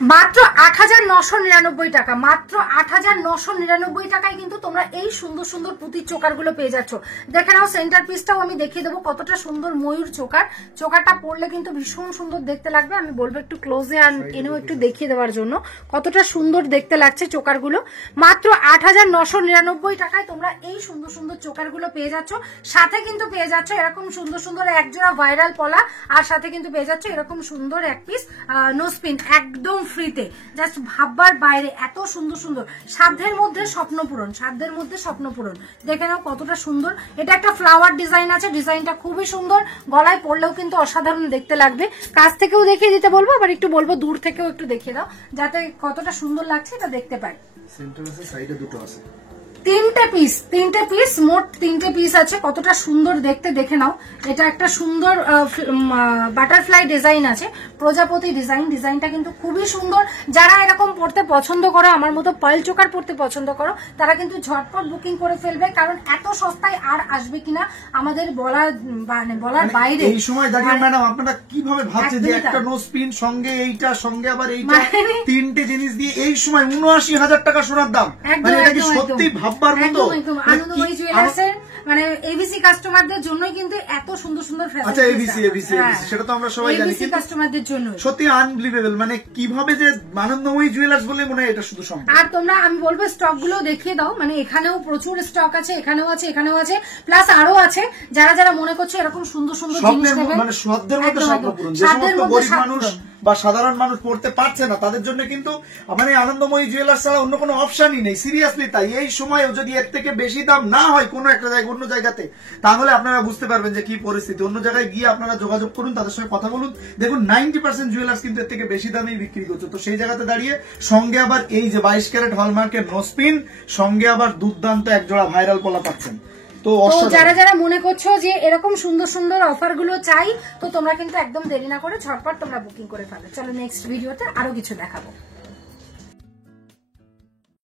মাত্র ৮৯৯৯ টাকা, মাত্র ৮৯৯৯ টাকায় কিন্তু তোমরা এই সুন্দর সুন্দর পুঁতির চোকারগুলো পেয়ে যাচ্ছ। দেখে নাও সেন্টার পিসটাও আমি দেখিয়ে দেবো কতটা সুন্দর ময়ূর চোকার। চোকারটা পরলে কিন্তু ভীষণ সুন্দর দেখতে লাগবে। আমি বলবো একটু ক্লোজে এনেও একটু দেখিয়ে দেওয়ার জন্য কতটা সুন্দর দেখতে লাগছে চোকারগুলো। মাত্র ৮৯৯৯ টাকায় তোমরা এই সুন্দর সুন্দর চোকারগুলো পেয়ে যাচ্ছ। সাথে কিন্তু পেয়ে যাচ্ছ এরকম সুন্দর সুন্দর একজোড়া ভাইরাল পলা, আর সাথে কিন্তু পেয়ে যাচ্ছ এরকম সুন্দর এক পিস নোজপিন একদম ফ্রিতে। জাস্ট ভাববার বাইরে এত সুন্দর সুন্দর, সাধ্যের মধ্যে স্বপ্ন পূরণ, সাধ্যের মধ্যে স্বপ্ন পূরণ। দেখে নাও কতটা সুন্দর। এটা একটা ফ্লাওয়ার ডিজাইন আছে, ডিজাইনটা খুবই সুন্দর, গলায় পরলেও কিন্তু অসাধারণ দেখতে লাগবে। কাছ থেকেও দেখিয়ে দিতে বলবো, আবার একটু বলবো দূর থেকেও একটু দেখিয়ে দাও যাতে কতটা সুন্দর লাগছে এটা দেখতে পাই। সেন্টার আছে, সাইডে দুটো আছে, তিনটে পিস, মোট 3টে পিস আছে। কতটা সুন্দর দেখতে দেখে নাও। এটা একটা সুন্দর বাটারফ্লাই ডিজাইন আছে, প্রজাপতি ডিজাইন। ডিজাইনটা কিন্তু খুবই সুন্দর। যারা এরকম পড়তে পছন্দ করো, আমার মতো পার্ল চোকার পড়তে পছন্দ করো, তারা কিন্তু ঝটপট বুকিং করে ফেলবে, কারণ এত সস্তায় আর আসবে কিনা আমাদের বলার বাইরে। এই সময় দাঁড়িয়ে ম্যাডাম আপনারা কিভাবে ভাবছেন যে একটা নোজপিন সঙ্গে এইটা সঙ্গে আবার এইটা, তিনটে জিনিস দিয়ে এই সময় ৭৯,০০০ টাকা সোনার দাম, মানে এটা কি সত্যি ভাববার মতো? আনন্দময়ী জুয়েলার্সের মানে এবিসি কাস্টমারদের জন্যই কিন্তু এত সুন্দর সুন্দর ফ্যাশন। আচ্ছা, এবিসি সেটা তো আমরা সবাই জানি, এবিসি কাস্টমারদের জন্য সত্যি আনবিলিভেবল। মানে কিভাবে যে আনন্দময়ী জুয়েলার্স বলে মনে হয় এটা শুধু সম্ভব। আর তোমরা আমি বলবো স্টক গুলো দেখিয়ে দাও, মানে এখানেও প্রচুর স্টক আছে, এখানেও আছে, এখানেও আছে, প্লাস আরো আছে। যারা যারা মনে করছো এরকম সুন্দর সুন্দর জিনিস নেবে, মানে সাধ্যের মধ্যে স্বপ্ন পূরণ, যে সমস্ত গরিব মানুষ বা সাধারণ মানুষ পড়তে পারছে না তাদের জন্য কিন্তু মানে আনন্দময়ী জুয়েলার্স ছাড়া অন্য কোনো অপশনই নেই। সিরিয়াসলি তাই। এই সময় যদি এর থেকে বেশি দাম না হয় কোনো একটা জায়গায় অন্য জায়গাতে, তাহলে আপনারা বুঝতে পারবেন যে কি পরিস্থিতি। অন্য জায়গায় গিয়ে আপনারা যোগাযোগ করুন, তাদের সঙ্গে কথা বলুন। দেখুন 90% জুয়েলার্স কিন্তু এর থেকে বেশি দামেই বিক্রি করছে। তো সেই জায়গাতে দাঁড়িয়ে সঙ্গে আবার এই যে 22 ক্যারেট হলমার্কের নোজপিন, সঙ্গে আবার দুর্দান্ত একজোড়া ভাইরাল পলা পাচ্ছেন। তো যারা যারা মনে করছো যে এরকম সুন্দর সুন্দর অফার গুলো চাই, তো তোমরা কিন্তু একদম দেরি না করে ঝটপট তোমরা বুকিং করে ফেলো। চলো নেক্সট ভিডিওতে আরো কিছু দেখাবো।